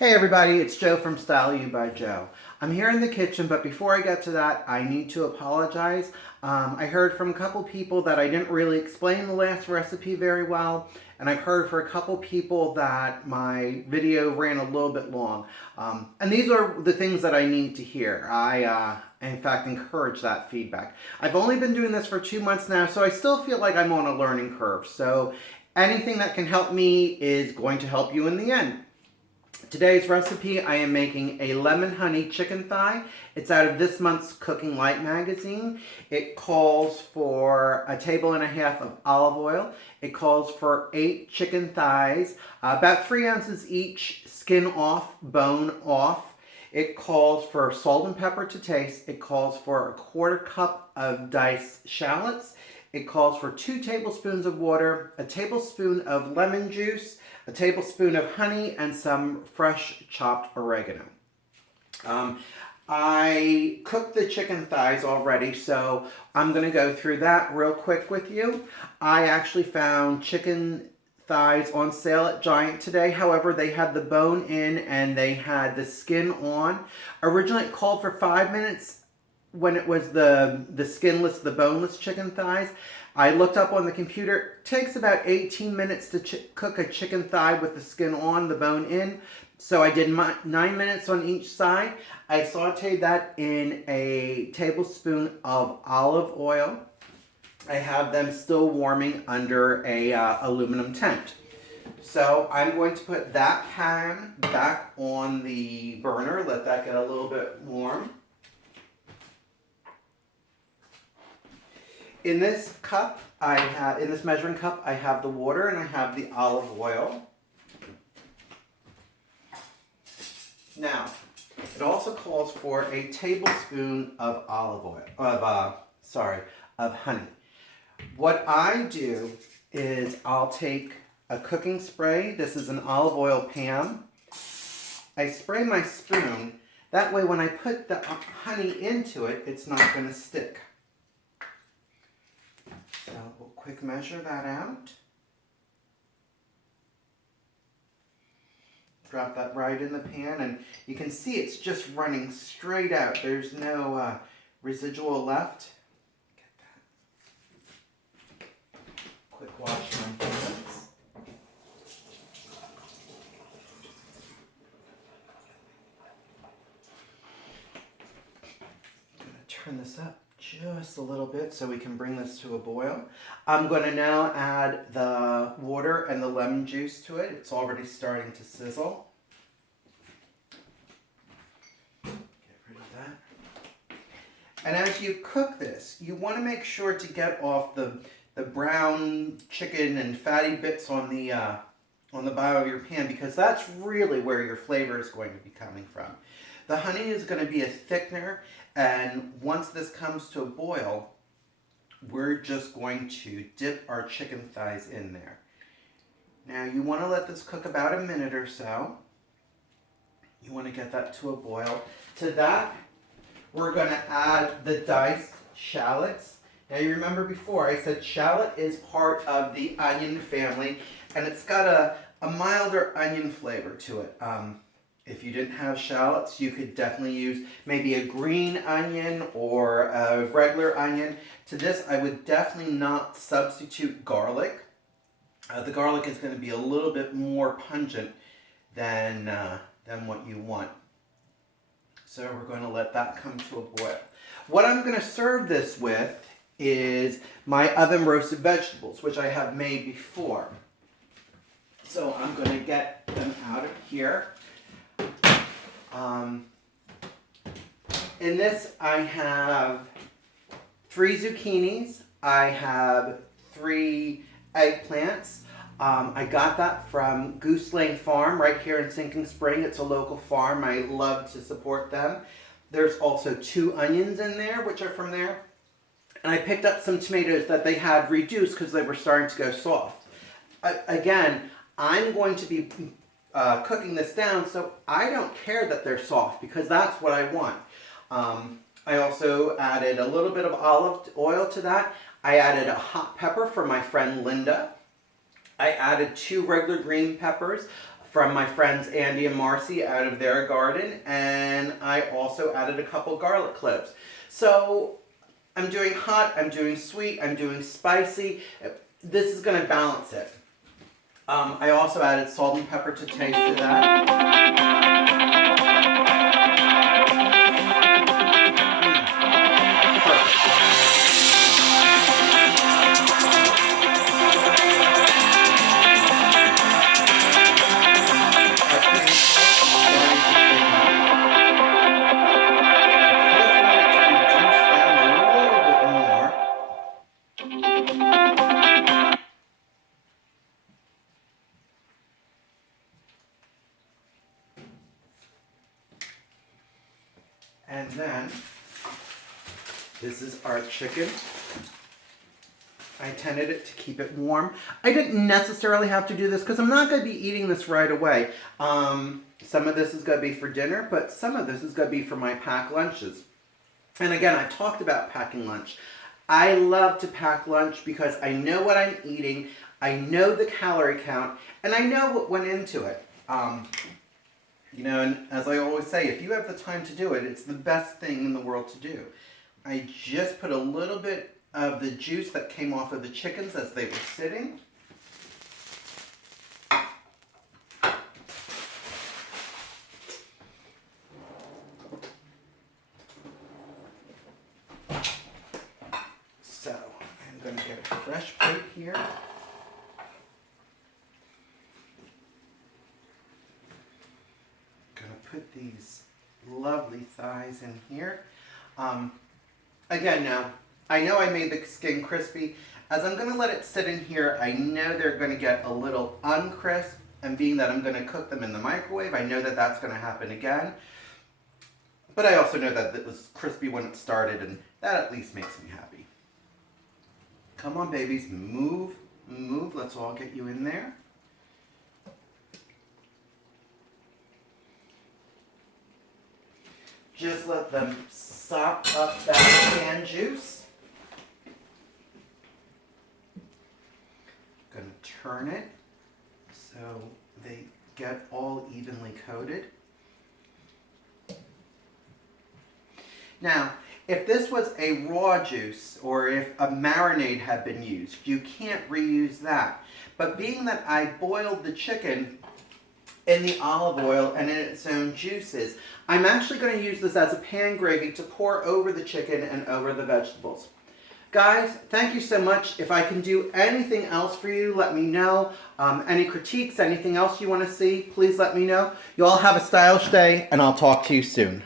Hey everybody, it's Joe from Style You by Joe. I'm here in the kitchen, but before I get to that, I need to apologize. I heard from a couple people that I didn't really explain the last recipe very well, and I've heard for a couple people that my video ran a little bit long. And these are the things that I need to hear. I in fact encourage that feedback. I've only been doing this for 2 months now, so I still feel like I'm on a learning curve. So anything that can help me is going to help you in the end. Today's recipe, I am making a lemon honey chicken thigh. It's out of this month's Cooking Light magazine. It calls for 1.5 tablespoons of olive oil. It calls for 8 chicken thighs, about 3 ounces each, skin off, bone off. It calls for salt and pepper to taste. It calls for 1/4 cup of diced shallots. It calls for 2 tablespoons of water, a tablespoon of lemon juice, a tablespoon of honey, and some fresh chopped oregano. I cooked the chicken thighs already, so I'm going to go through that real quick with you. I actually found chicken thighs on sale at Giant today. However, they had the bone in and they had the skin on. Originally, it called for 5 minutes when it was the skinless, the boneless chicken thighs. I looked up on the computer. It takes about 18 minutes to cook a chicken thigh with the skin on, the bone in. So I did 9 minutes on each side. I sauteed that in a tablespoon of olive oil. I have them still warming under a aluminum tent. So I'm going to put that pan back on the burner, let that get a little bit warm. In this cup, in this measuring cup, I have the water and I have the olive oil. Now, it also calls for a tablespoon of of honey. What I do is I'll take a cooking spray. This is an olive oil pan. I spray my spoon. That way when I put the honey into it, it's not going to stick. So we'll quick measure that out. Drop that right in the pan, and you can see it's just running straight out. There's no residual left. Get that. Quick wash my hands. I'm going to turn this up just a little bit so we can bring this to a boil. I'm going to now add the water and the lemon juice to it. It's already starting to sizzle. Get rid of that. And as you cook this, you want to make sure to get off the brown chicken and fatty bits on the bottom of your pan, because that's really where your flavor is going to be coming from. The honey is going to be a thickener, and once this comes to a boil, we're just going to dip our chicken thighs in there. Now you want to let this cook about a minute or so. You want to get that to a boil. To that, we're going to add the diced shallots. Now you remember before I said shallot is part of the onion family, and it's got a milder onion flavor to it. If you didn't have shallots, you could definitely use maybe a green onion or a regular onion. To this, I would definitely not substitute garlic. The garlic is going to be a little bit more pungent than what you want. So we're going to let that come to a boil. What I'm going to serve this with is my oven roasted vegetables, which I have made before. So I'm going to get them out of here. In this, I have 3 zucchinis. I have 3 eggplants. I got that from Goose Lane Farm right here in Sinking Spring. It's a local farm. I love to support them. There's also 2 onions in there, which are from there. And I picked up some tomatoes that they had reduced because they were starting to go soft. Again, I'm going to be cooking this down, so I don't care that they're soft because that's what I want. I also added a little bit of olive oil to that. I added a hot pepper for my friend Linda. I added 2 regular green peppers from my friends Andy and Marcy out of their garden, and I also added a couple garlic cloves. So I'm doing hot, I'm doing sweet, I'm doing spicy. This is going to balance it. I also added salt and pepper to taste to that. And then, this is our chicken. I tended it to keep it warm. I didn't necessarily have to do this because I'm not going to be eating this right away. Some of this is going to be for dinner, but some of this is going to be for my packed lunches. And again, I've talked about packing lunch. I love to pack lunch because I know what I'm eating, I know the calorie count, and I know what went into it. You know, and as I always say, if you have the time to do it, it's the best thing in the world to do. I just put a little bit of the juice that came off of the chickens as they were sitting. So, I'm going to get a fresh plate here. Put these lovely thighs in here. Again now, I know I made the skin crispy. As I'm going to let it sit in here, I know they're going to get a little uncrisp, and being that I'm going to cook them in the microwave, I know that that's going to happen again. But I also know that it was crispy when it started, and that at least makes me happy. Come on, babies, move, move. Let's all get you in there. Just let them sop up that canned juice. I'm going to turn it so they get all evenly coated. Now, if this was a raw juice or if a marinade had been used, you can't reuse that. But being that I boiled the chicken in the olive oil and in its own juices, I'm actually going to use this as a pan gravy to pour over the chicken and over the vegetables. Guys, thank you so much. If I can do anything else for you, let me know. Any critiques, anything else you want to see, please let me know. You all have a stylish day, and I'll talk to you soon.